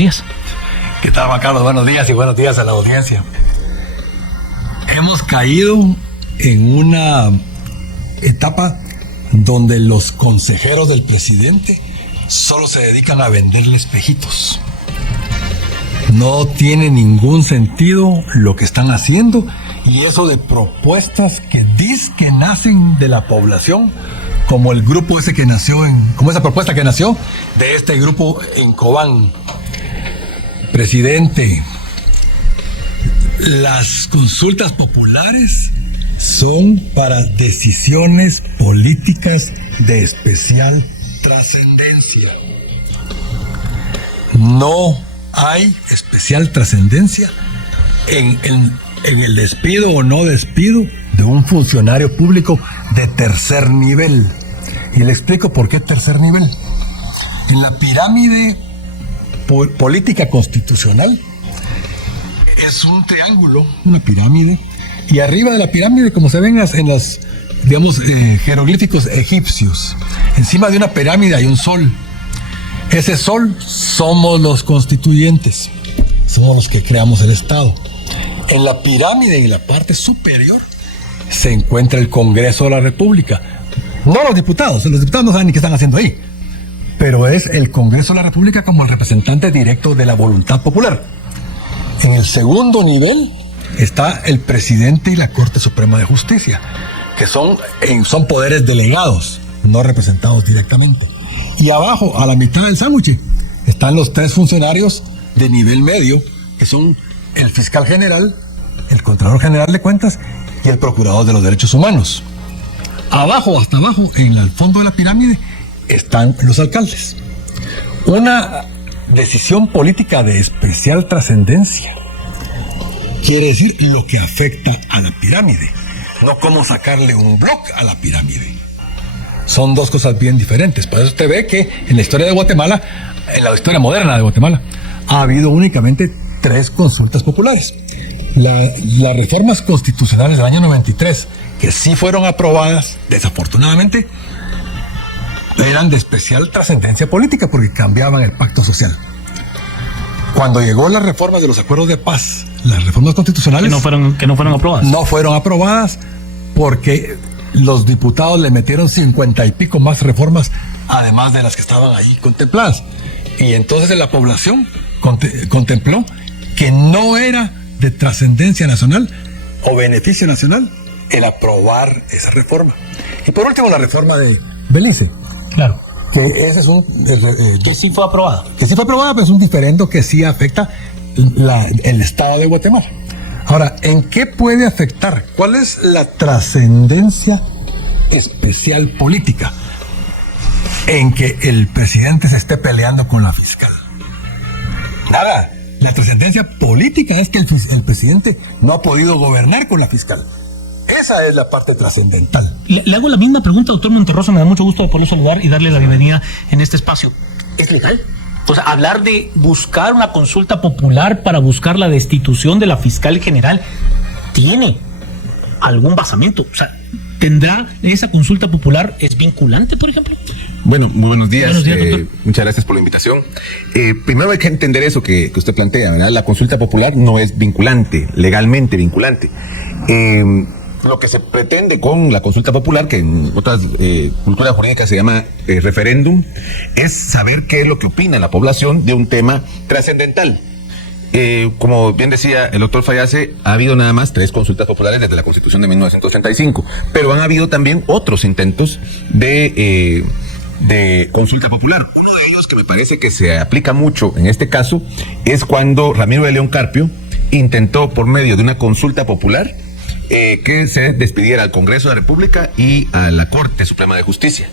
días. ¿Qué tal, Juan Carlos? Buenos días y buenos días a la audiencia. Hemos caído en una etapa donde los consejeros del presidente solo se dedican a venderle espejitos. No tiene ningún sentido lo que están haciendo, y eso de propuestas que dizque nacen de la población, como el grupo ese que nació como esa propuesta que nació de este grupo en Cobán. Presidente, las consultas populares son para decisiones políticas de especial trascendencia. No hay especial trascendencia en el despido o no despido de un funcionario público de tercer nivel. Y le explico por qué tercer nivel. En la pirámide política constitucional es un triángulo, una pirámide, y arriba de la pirámide, como se ven en las, digamos, jeroglíficos egipcios, encima de una pirámide hay un sol. Ese sol somos los constituyentes, somos los que creamos el Estado. En la pirámide, en la parte superior, se encuentra el Congreso de la República. No los diputados no saben ni qué están haciendo ahí, pero es el Congreso de la República como el representante directo de la voluntad popular. En el segundo nivel está el presidente y la Corte Suprema de Justicia, que son poderes delegados, no representados directamente. Y abajo, a la mitad del sándwich, están los tres funcionarios de nivel medio, que son el fiscal general, el Contralor General de Cuentas y el Procurador de los Derechos Humanos. Abajo, hasta abajo, en el fondo de la pirámide, están los alcaldes. Una decisión política de especial trascendencia quiere decir lo que afecta a la pirámide, no cómo sacarle un bloque a la pirámide. Son dos cosas bien diferentes. Por eso usted ve que en la historia de Guatemala, en la historia moderna de Guatemala, ha habido únicamente 3 consultas populares. Las reformas constitucionales del año 93, que sí fueron aprobadas, desafortunadamente, eran de especial trascendencia política porque cambiaban el pacto social. Cuando llegó las reformas de los acuerdos de paz, las reformas constitucionales que no fueron aprobadas. No fueron aprobadas porque los diputados le metieron 50 y pico más reformas, además de las que estaban ahí contempladas. Y entonces la población contempló que no era de trascendencia nacional o beneficio nacional el aprobar esa reforma. Y por último, la reforma de Belice. Claro. Que ese es que sí fue aprobada. Que sí fue aprobada, pero es un diferendo que sí afecta el Estado de Guatemala. Ahora, ¿en qué puede afectar? ¿Cuál es la trascendencia especial política? En que el presidente se esté peleando con la fiscal. Nada. La trascendencia política es que el presidente no ha podido gobernar con la fiscal. Esa es la parte trascendental. Le hago la misma pregunta, doctor Monterroso. Me da mucho gusto de poderlo saludar y darle la bienvenida en este espacio. ¿Es legal? O sea, hablar de buscar una consulta popular para buscar la destitución de la fiscal general, ¿tiene algún basamento? O sea, ¿tendrá esa consulta popular, es vinculante, por ejemplo? Bueno, muy buenos días. Doctor. Muchas gracias por la invitación. Primero hay que entender eso que usted plantea, ¿verdad? La consulta popular no es vinculante, legalmente vinculante. Lo que se pretende con la consulta popular, que en otras culturas jurídicas se llama referéndum, es saber qué es lo que opina la población de un tema trascendental. Como bien decía el doctor Fayase, ha habido nada más 3 consultas populares desde la Constitución de 1935, pero han habido también otros intentos de consulta popular. Uno de ellos que me parece que se aplica mucho en este caso es cuando Ramiro de León Carpio intentó, por medio de una consulta popular, que se despidiera al Congreso de la República y a la Corte Suprema de Justicia.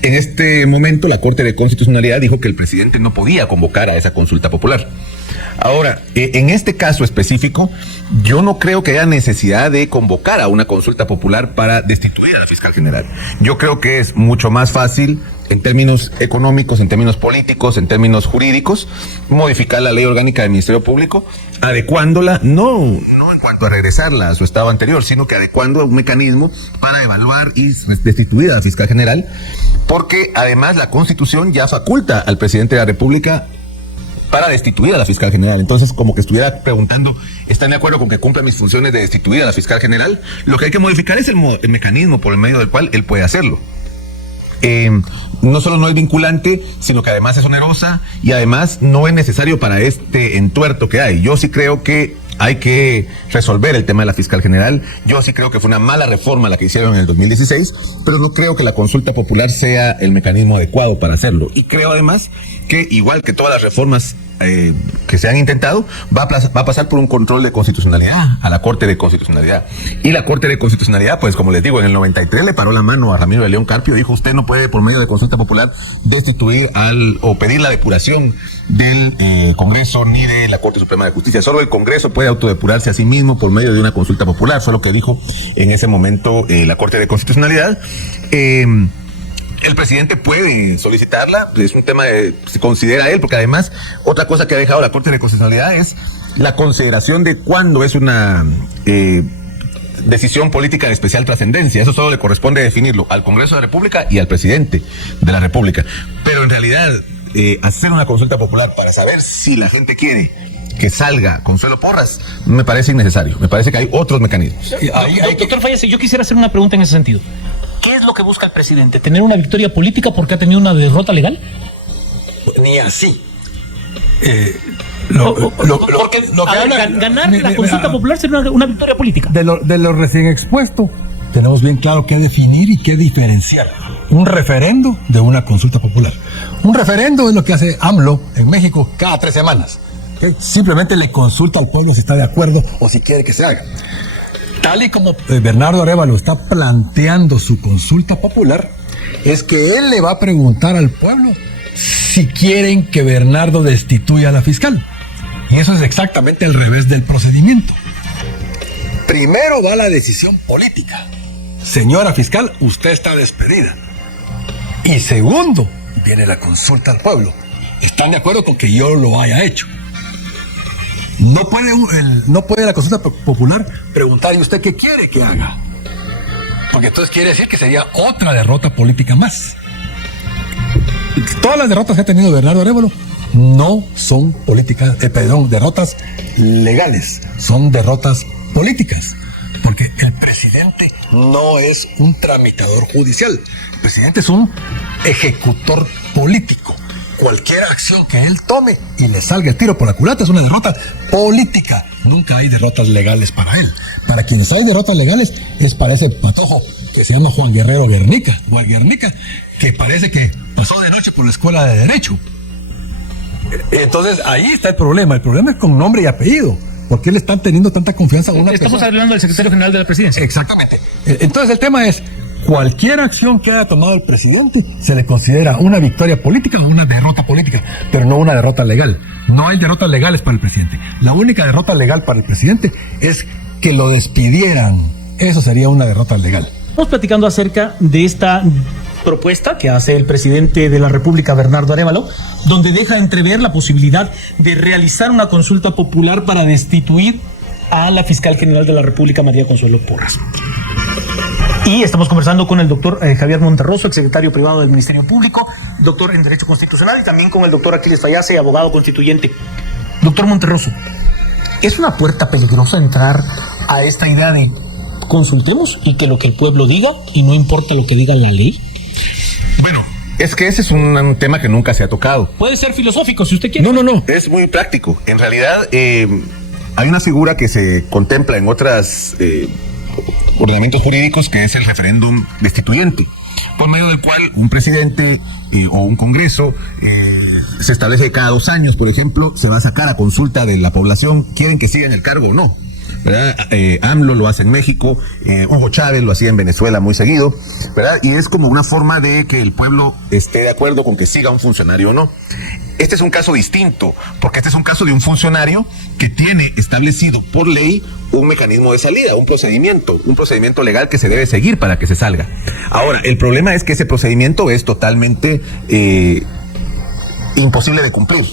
En este momento, la Corte de Constitucionalidad dijo que el presidente no podía convocar a esa consulta popular. Ahora, en este caso específico, yo no creo que haya necesidad de convocar a una consulta popular para destituir a la fiscal general. Yo creo que es mucho más fácil, en términos económicos, en términos políticos, en términos jurídicos, modificar la ley orgánica del Ministerio Público, adecuándola, no en cuanto a regresarla a su estado anterior, sino que adecuando un mecanismo para evaluar y destituir a la fiscal general, porque además la Constitución ya faculta al presidente de la República para destituir a la fiscal general. Entonces, como que estuviera preguntando, ¿están de acuerdo con que cumpla mis funciones de destituir a la fiscal general? Lo que hay que modificar es el mecanismo por el medio del cual él puede hacerlo. No solo no es vinculante, sino que además es onerosa y además no es necesario para este entuerto que hay. Yo sí creo que hay que resolver el tema de la fiscal general. Yo sí creo que fue una mala reforma la que hicieron en el 2016, pero no creo que la consulta popular sea el mecanismo adecuado para hacerlo. Y creo además que, igual que todas las reformas que se han intentado, va a pasar por un control de constitucionalidad a la Corte de Constitucionalidad. Y la Corte de Constitucionalidad, pues como les digo, en el 93 le paró la mano a Ramiro de León Carpio, dijo: usted no puede por medio de consulta popular destituir o pedir la depuración del Congreso ni de la Corte Suprema de Justicia. Solo el Congreso puede autodepurarse a sí mismo por medio de una consulta popular. Fue lo que dijo en ese momento la Corte de Constitucionalidad. El presidente puede solicitarla, es un tema de si considera él, porque además otra cosa que ha dejado la Corte de Constitucionalidad es la consideración de cuándo es una decisión política de especial trascendencia. Eso solo le corresponde definirlo al Congreso de la República y al presidente de la República. Pero en realidad, hacer una consulta popular para saber si la gente quiere que salga Consuelo Porras me parece innecesario. Me parece que hay otros mecanismos. Doctor Fallese, yo quisiera hacer una pregunta en ese sentido. ¿Qué es lo que busca el presidente? ¿Tener una victoria política porque ha tenido una derrota legal? Ni así. Ganar la consulta popular sería una victoria política. De lo recién expuesto, tenemos bien claro qué definir y qué diferenciar. Un referendo de una consulta popular. Un referendo es lo que hace AMLO en México cada 3 semanas. ¿Okay? Simplemente le consulta al pueblo si está de acuerdo o si quiere que se haga. Tal y como Bernardo Arévalo está planteando su consulta popular, es que él le va a preguntar al pueblo si quieren que Bernardo destituya a la fiscal. Y eso es exactamente al revés del procedimiento. Primero va la decisión política. Señora fiscal, usted está despedida. Y segundo, viene la consulta al pueblo. ¿Están de acuerdo con que yo lo haya hecho? No puede la consulta popular preguntar: ¿y usted qué quiere que haga? Porque entonces quiere decir que sería otra derrota política más. Todas las derrotas que ha tenido Bernardo Arévalo no son derrotas legales, son derrotas políticas. Porque el presidente no es un tramitador judicial, el presidente es un ejecutor político. Cualquier acción que él tome y le salga el tiro por la culata es una derrota política. Nunca hay derrotas legales para él. Para quienes hay derrotas legales es para ese patojo que se llama Juan Guerrero Guernica, que parece que pasó de noche por la escuela de Derecho. Entonces ahí está el problema. El problema es con nombre y apellido. ¿Por qué le están teniendo tanta confianza a una persona? Estamos hablando del secretario general de la presidencia. Exactamente. Entonces el tema es: cualquier acción que haya tomado el presidente se le considera una victoria política o una derrota política, pero no una derrota legal. No hay derrotas legales para el presidente. La única derrota legal para el presidente es que lo despidieran. Eso sería una derrota legal. Estamos platicando acerca de esta propuesta que hace el presidente de la República, Bernardo Arévalo, donde deja entrever la posibilidad de realizar una consulta popular para destituir a la fiscal general de la República, María Consuelo Porras. Y estamos conversando con el doctor Javier Monterroso, exsecretario privado del Ministerio Público, doctor en Derecho Constitucional, y también con el doctor Aquiles Fallase, abogado constituyente. Doctor Monterroso, ¿es una puerta peligrosa entrar a esta idea de consultemos y que lo que el pueblo diga y no importa lo que diga la ley? Bueno, es que ese es un tema que nunca se ha tocado. Puede ser filosófico si usted quiere. No. Es muy práctico. En realidad, hay una figura que se contempla en otras ordenamientos jurídicos, que es el referéndum destituyente, por medio del cual un presidente o un congreso se establece que cada 2 años, por ejemplo, se va a sacar a consulta de la población, quieren que siga en el cargo o no, ¿verdad? AMLO lo hace en México, Hugo Chávez lo hacía en Venezuela muy seguido, ¿verdad? Y es como una forma de que el pueblo esté de acuerdo con que siga un funcionario o no. Este es un caso distinto, porque este es un caso de un funcionario que tiene establecido por ley un mecanismo de salida, un procedimiento legal que se debe seguir para que se salga. Ahora, el problema es que ese procedimiento es totalmente imposible de cumplir,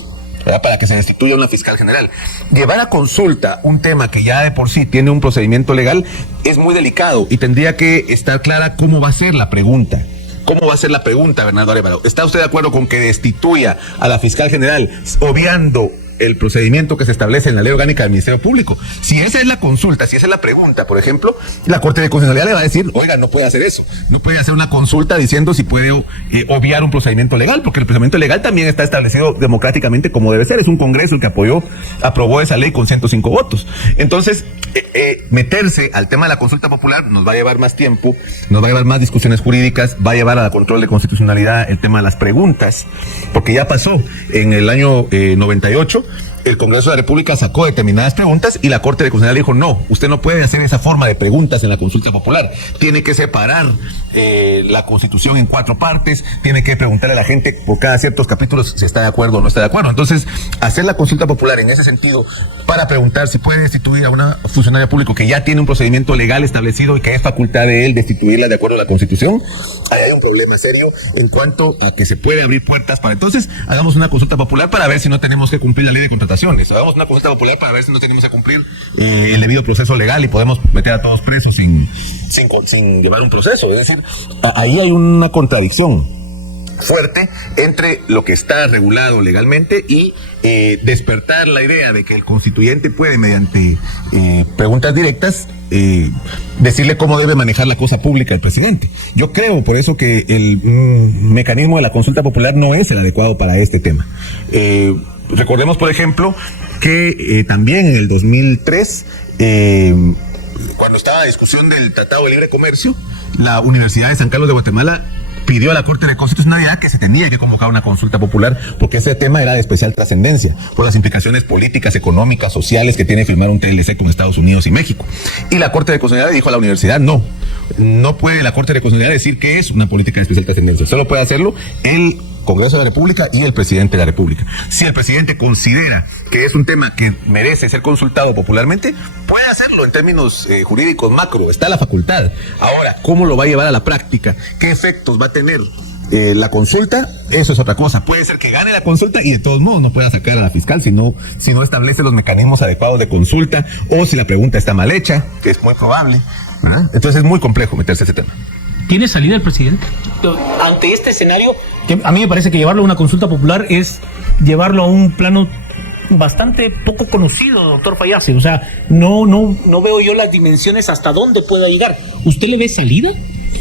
¿verdad? Para que se destituya una fiscal general. Llevar a consulta un tema que ya de por sí tiene un procedimiento legal es muy delicado y tendría que estar clara cómo va a ser la pregunta. ¿cómo va a ser la pregunta, Bernardo Arévalo? ¿Está usted de acuerdo con que destituya a la fiscal general obviando el procedimiento que se establece en la ley orgánica del Ministerio Público? Si esa es la consulta, si esa es la pregunta, por ejemplo, la Corte de Constitucionalidad le va a decir, oiga, no puede hacer eso, no puede hacer una consulta diciendo si puede obviar un procedimiento legal, porque el procedimiento legal también está establecido democráticamente como debe ser. Es un Congreso el que aprobó esa ley con 105 votos. Entonces, meterse al tema de la consulta popular nos va a llevar más tiempo, nos va a llevar más discusiones jurídicas, va a llevar a la control de constitucionalidad el tema de las preguntas, porque ya pasó en el año 98. El Congreso de la República sacó determinadas preguntas y la Corte de Constitucionalidad dijo, no, usted no puede hacer esa forma de preguntas en la consulta popular. Tiene que separar la Constitución en 4 partes, tiene que preguntarle a la gente por cada ciertos capítulos si está de acuerdo o no está de acuerdo. Entonces, hacer la consulta popular en ese sentido para preguntar si puede destituir a una funcionaria pública que ya tiene un procedimiento legal establecido y que es facultad de él destituirla de acuerdo a la Constitución, ahí hay un problema serio en cuanto a que se puede abrir puertas para entonces hagamos una consulta popular para ver si no tenemos que cumplir la ley de contrataciones, hagamos una consulta popular para ver si no tenemos que cumplir el debido proceso legal y podemos meter a todos presos sin llevar un proceso. Es decir, ahí hay una contradicción fuerte entre lo que está regulado legalmente y despertar la idea de que el constituyente puede, mediante preguntas directas, decirle cómo debe manejar la cosa pública el presidente. Yo creo por eso que el mecanismo de la consulta popular no es el adecuado para este tema. Recordemos, por ejemplo, que también en el 2003, cuando estaba la discusión del Tratado de Libre Comercio, la Universidad de San Carlos de Guatemala pidió a la Corte de Constitucionalidad que se tenía que convocar una consulta popular porque ese tema era de especial trascendencia por las implicaciones políticas, económicas, sociales que tiene firmar un TLC con Estados Unidos y México. Y la Corte de Constitucionalidad le dijo a la universidad, no puede la Corte de Constitucionalidad decir que es una política de especial trascendencia, solo puede hacerlo el Congreso de la República y el presidente de la República. Si el presidente considera que es un tema que merece ser consultado popularmente, puede hacerlo en términos jurídicos macro, está la facultad. Ahora, ¿cómo lo va a llevar a la práctica? ¿Qué efectos va a tener la consulta? Eso es otra cosa. Puede ser que gane la consulta y de todos modos no pueda sacar a la fiscal si no establece los mecanismos adecuados de consulta o si la pregunta está mal hecha, que es muy probable. Entonces es muy complejo meterse a ese tema. ¿Tiene salida el presidente? Ante este escenario, que a mí me parece que llevarlo a una consulta popular es llevarlo a un plano bastante poco conocido, doctor Fayase. O sea, no veo yo las dimensiones hasta dónde pueda llegar. ¿Usted le ve salida?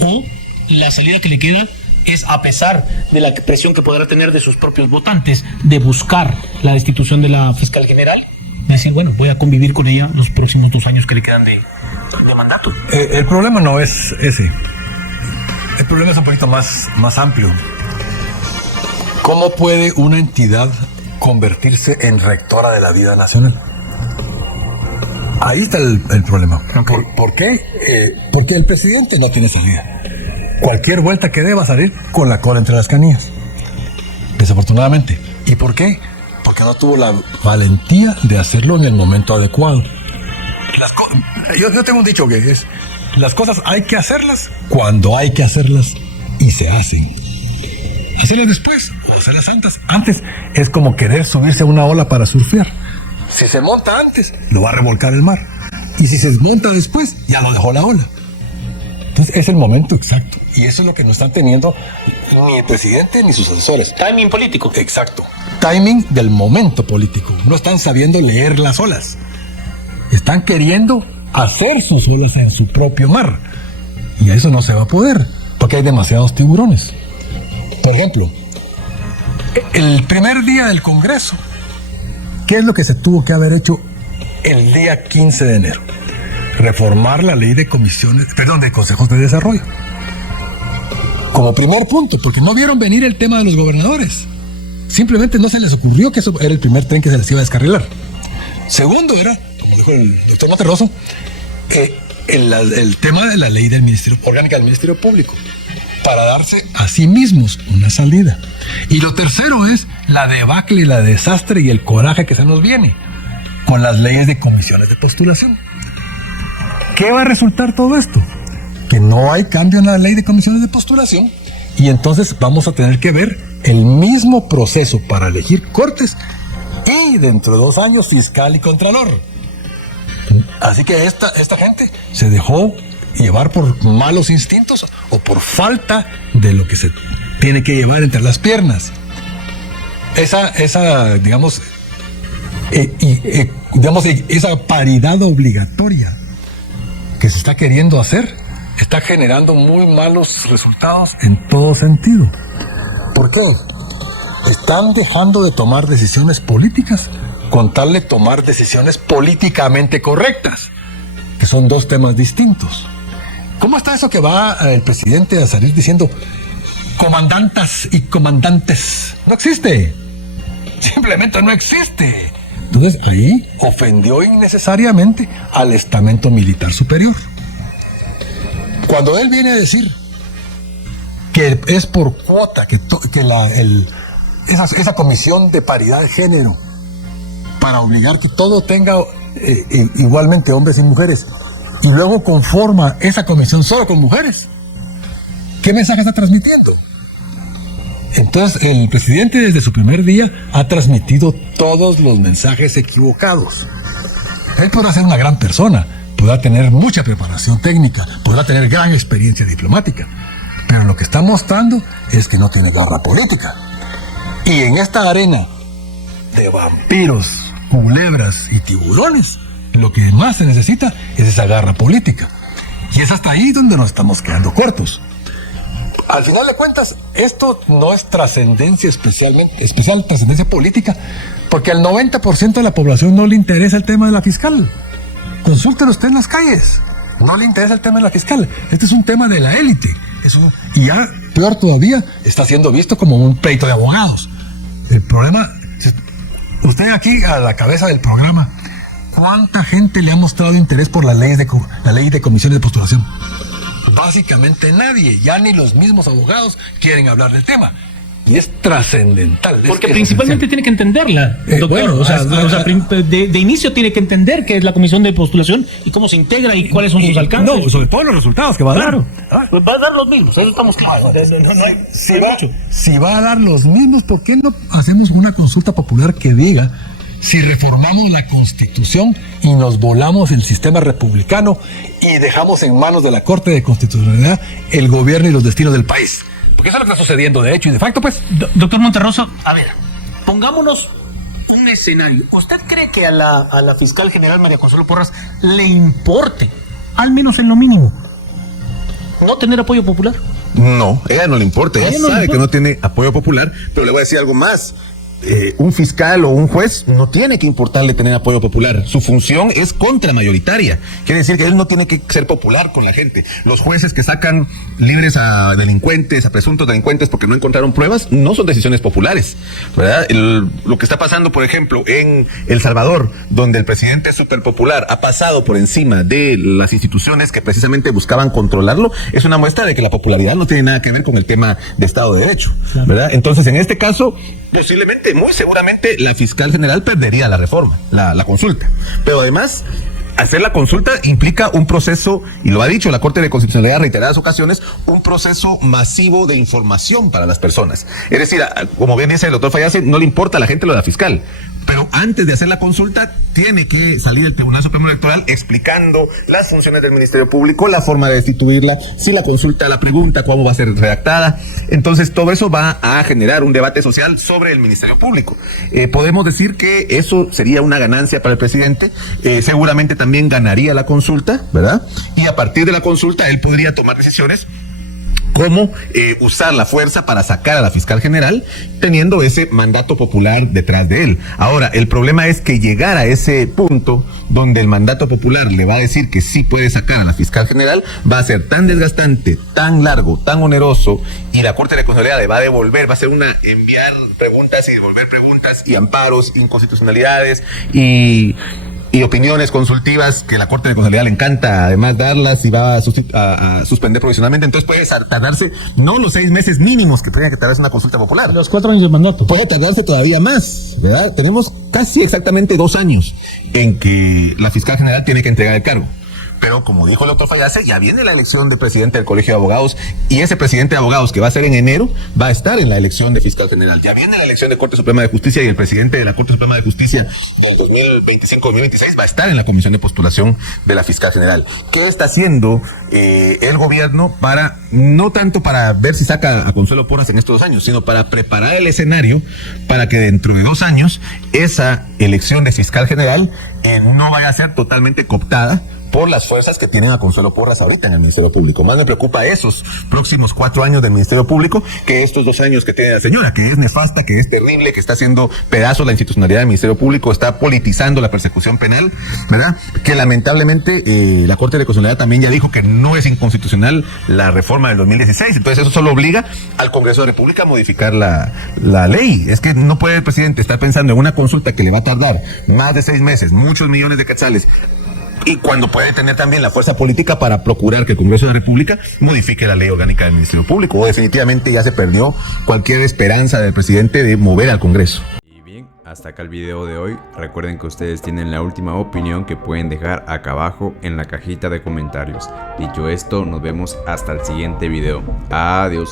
¿O la salida que le queda es, a pesar de la presión que podrá tener de sus propios votantes, de buscar la destitución de la fiscal general? Decir, bueno, voy a convivir con ella los próximos 2 años que le quedan de mandato. El problema no es ese. El problema es un poquito más amplio. ¿Cómo puede una entidad convertirse en rectora de la vida nacional? Ahí está el problema. Okay. ¿Por qué? Porque el presidente no tiene salida. Cualquier vuelta que dé va a salir con la cola entre las canillas. Desafortunadamente. ¿Y por qué? Porque no tuvo la valentía de hacerlo en el momento adecuado. Yo tengo un dicho que es: las cosas hay que hacerlas cuando hay que hacerlas y se hacen. Hacerlas después o hacerlas antes es como querer subirse a una ola para surfear. Si se monta antes, lo va a revolcar el mar. Y si se desmonta después, ya lo dejó la ola. Entonces es el momento exacto. Y eso es lo que no están teniendo ni el presidente ni sus asesores. Timing político. Exacto. Timing del momento político. No están sabiendo leer las olas. Están queriendo hacer sus olas en su propio mar. Y a eso no se va a poder, porque hay demasiados tiburones. Por ejemplo, el primer día del Congreso, ¿qué es lo que se tuvo que haber hecho el día 15 de enero? Reformar la ley de de consejos de desarrollo. Como primer punto, porque no vieron venir el tema de los gobernadores. Simplemente no se les ocurrió que eso era el primer tren que se les iba a descarrilar. Segundo era, como dijo el doctor Monterroso, el tema de la ley del Ministerio Orgánica del Ministerio Público, para darse a sí mismos una salida. Y lo tercero es la debacle, la desastre y el coraje que se nos viene con las leyes de comisiones de postulación. ¿Qué va a resultar todo esto? Que no hay cambio en la ley de comisiones de postulación y entonces vamos a tener que ver el mismo proceso para elegir cortes y dentro de 2 años fiscal y contralor. Así que esta gente se dejó llevar por malos instintos o por falta de lo que se tiene que llevar entre las piernas. Esa digamos, esa paridad obligatoria que se está queriendo hacer está generando muy malos resultados en todo sentido. ¿Por qué? Están dejando de tomar decisiones políticas con tal de tomar decisiones políticamente correctas, que son dos temas distintos. ¿Cómo está eso que va el presidente a salir diciendo comandantas y comandantes? No existe. Simplemente no existe. Entonces ahí ofendió innecesariamente al estamento militar superior. Cuando él viene a decir que es por cuota esa comisión de paridad de género para obligar que todo tenga igualmente hombres y mujeres, y luego conforma esa comisión solo con mujeres, ¿qué mensaje está transmitiendo? Entonces el presidente desde su primer día ha transmitido todos los mensajes equivocados. Él podrá ser una gran persona, podrá tener mucha preparación técnica, podrá tener gran experiencia diplomática, pero lo que está mostrando es que no tiene garra política. Y en esta arena de vampiros, culebras y tiburones, lo que más se necesita es esa garra política. Y es hasta ahí donde nos estamos quedando cortos. Al final de cuentas, esto no es trascendencia especial trascendencia política, porque al 90% de la población no le interesa el tema de la fiscal. Consúltelo usted en las calles. No le interesa el tema de la fiscal. Este es un tema de la élite. Y ya, peor todavía, está siendo visto como un pleito de abogados. El problema, usted aquí a la cabeza del programa, ¿cuánta gente le ha mostrado interés por la ley de comisiones de postulación? Básicamente nadie, ya ni los mismos abogados quieren hablar del tema. Y es trascendental. Porque principalmente tiene que entenderla, doctor. De inicio tiene que entender qué es la comisión de postulación y cómo se integra y cuáles son sus alcances. No, sobre todo los resultados que va a dar. Claro, pues va a dar los mismos, eso estamos claros. Si va a dar los mismos, ¿por qué no hacemos una consulta popular que diga si reformamos la Constitución y nos volamos el sistema republicano y dejamos en manos de la Corte de Constitucionalidad el gobierno y los destinos del país? Porque eso es lo que está sucediendo de hecho y de facto, pues. Doctor Monterroso, a ver, pongámonos un escenario. ¿Usted cree que a la fiscal general María Consuelo Porras le importe, al menos en lo mínimo, no tener apoyo popular? No, ella no le importa, ella sabe que no tiene apoyo popular, pero le voy a decir algo más. Un fiscal o un juez no tiene que importarle tener apoyo popular. Su función es contramayoritaria. Quiere decir que él no tiene que ser popular con la gente. Los jueces que sacan libres a delincuentes, a presuntos delincuentes porque no encontraron pruebas, no son decisiones populares, ¿verdad? Lo que está pasando, por ejemplo, en El Salvador, donde el presidente es súper popular, ha pasado por encima de las instituciones que precisamente buscaban controlarlo, es una muestra de que la popularidad no tiene nada que ver con el tema de Estado de Derecho, ¿verdad? Entonces, en este caso, posiblemente, muy seguramente, la fiscal general perdería la reforma, la consulta. Pero además, hacer la consulta implica un proceso, y lo ha dicho la Corte de Constitucionalidad en reiteradas ocasiones, un proceso masivo de información para las personas. Es decir, como bien dice el doctor Fayase, no le importa a la gente lo de la fiscal. Pero antes de hacer la consulta, tiene que salir el Tribunal Supremo Electoral explicando las funciones del Ministerio Público, la forma de destituirla, si la consulta, la pregunta, cómo va a ser redactada. Entonces, todo eso va a generar un debate social sobre el Ministerio Público. Podemos decir que eso sería una ganancia para el presidente. Seguramente también ganaría la consulta, ¿verdad? Y a partir de la consulta, él podría tomar decisiones cómo usar la fuerza para sacar a la fiscal general, teniendo ese mandato popular detrás de él. Ahora, el problema es que llegar a ese punto donde el mandato popular le va a decir que sí puede sacar a la fiscal general, va a ser tan desgastante, tan largo, tan oneroso, y la Corte de Constitucionalidad le va a devolver, va a ser enviar preguntas y devolver preguntas y amparos, inconstitucionalidades y opiniones consultivas que la Corte de Constitucionalidad le encanta además darlas, y va a suspender provisionalmente. Entonces puede tardarse no los 6 meses mínimos que tenga que tardarse una consulta popular. Los 4 años de mandato. Puede tardarse todavía más, ¿verdad? Tenemos casi exactamente 2 años en que la fiscal general tiene que entregar el cargo. pero como dijo el doctor Fayase, ya viene la elección de presidente del Colegio de Abogados, y ese presidente de abogados que va a ser en enero va a estar en la elección de fiscal general. Ya viene la elección de Corte Suprema de Justicia, y el presidente de la Corte Suprema de Justicia del 2025-2026 va a estar en la comisión de postulación de la fiscal general. ¿Qué está haciendo el gobierno para, no tanto para ver si saca a Consuelo Porras en estos 2 años, sino para preparar el escenario para que dentro de 2 años esa elección de fiscal general no vaya a ser totalmente cooptada por las fuerzas que tienen a Consuelo Porras ahorita en el Ministerio Público? Más me preocupa esos próximos 4 años del Ministerio Público que estos 2 años que tiene la señora, que es nefasta, que es terrible, que está haciendo pedazos la institucionalidad del Ministerio Público, está politizando la persecución penal, ¿verdad? Que lamentablemente la Corte de Constitucionalidad también ya dijo que no es inconstitucional la reforma del 2016. Entonces eso solo obliga al Congreso de la República a modificar la ley. Es que no puede el presidente estar pensando en una consulta que le va a tardar más de 6 meses, muchos millones de quetzales, y cuando puede tener también la fuerza política para procurar que el Congreso de la República modifique la ley orgánica del Ministerio Público. O definitivamente ya se perdió cualquier esperanza del presidente de mover al Congreso. Y bien, hasta acá el video de hoy. Recuerden que ustedes tienen la última opinión que pueden dejar acá abajo en la cajita de comentarios. Dicho esto, nos vemos hasta el siguiente video. Adiós.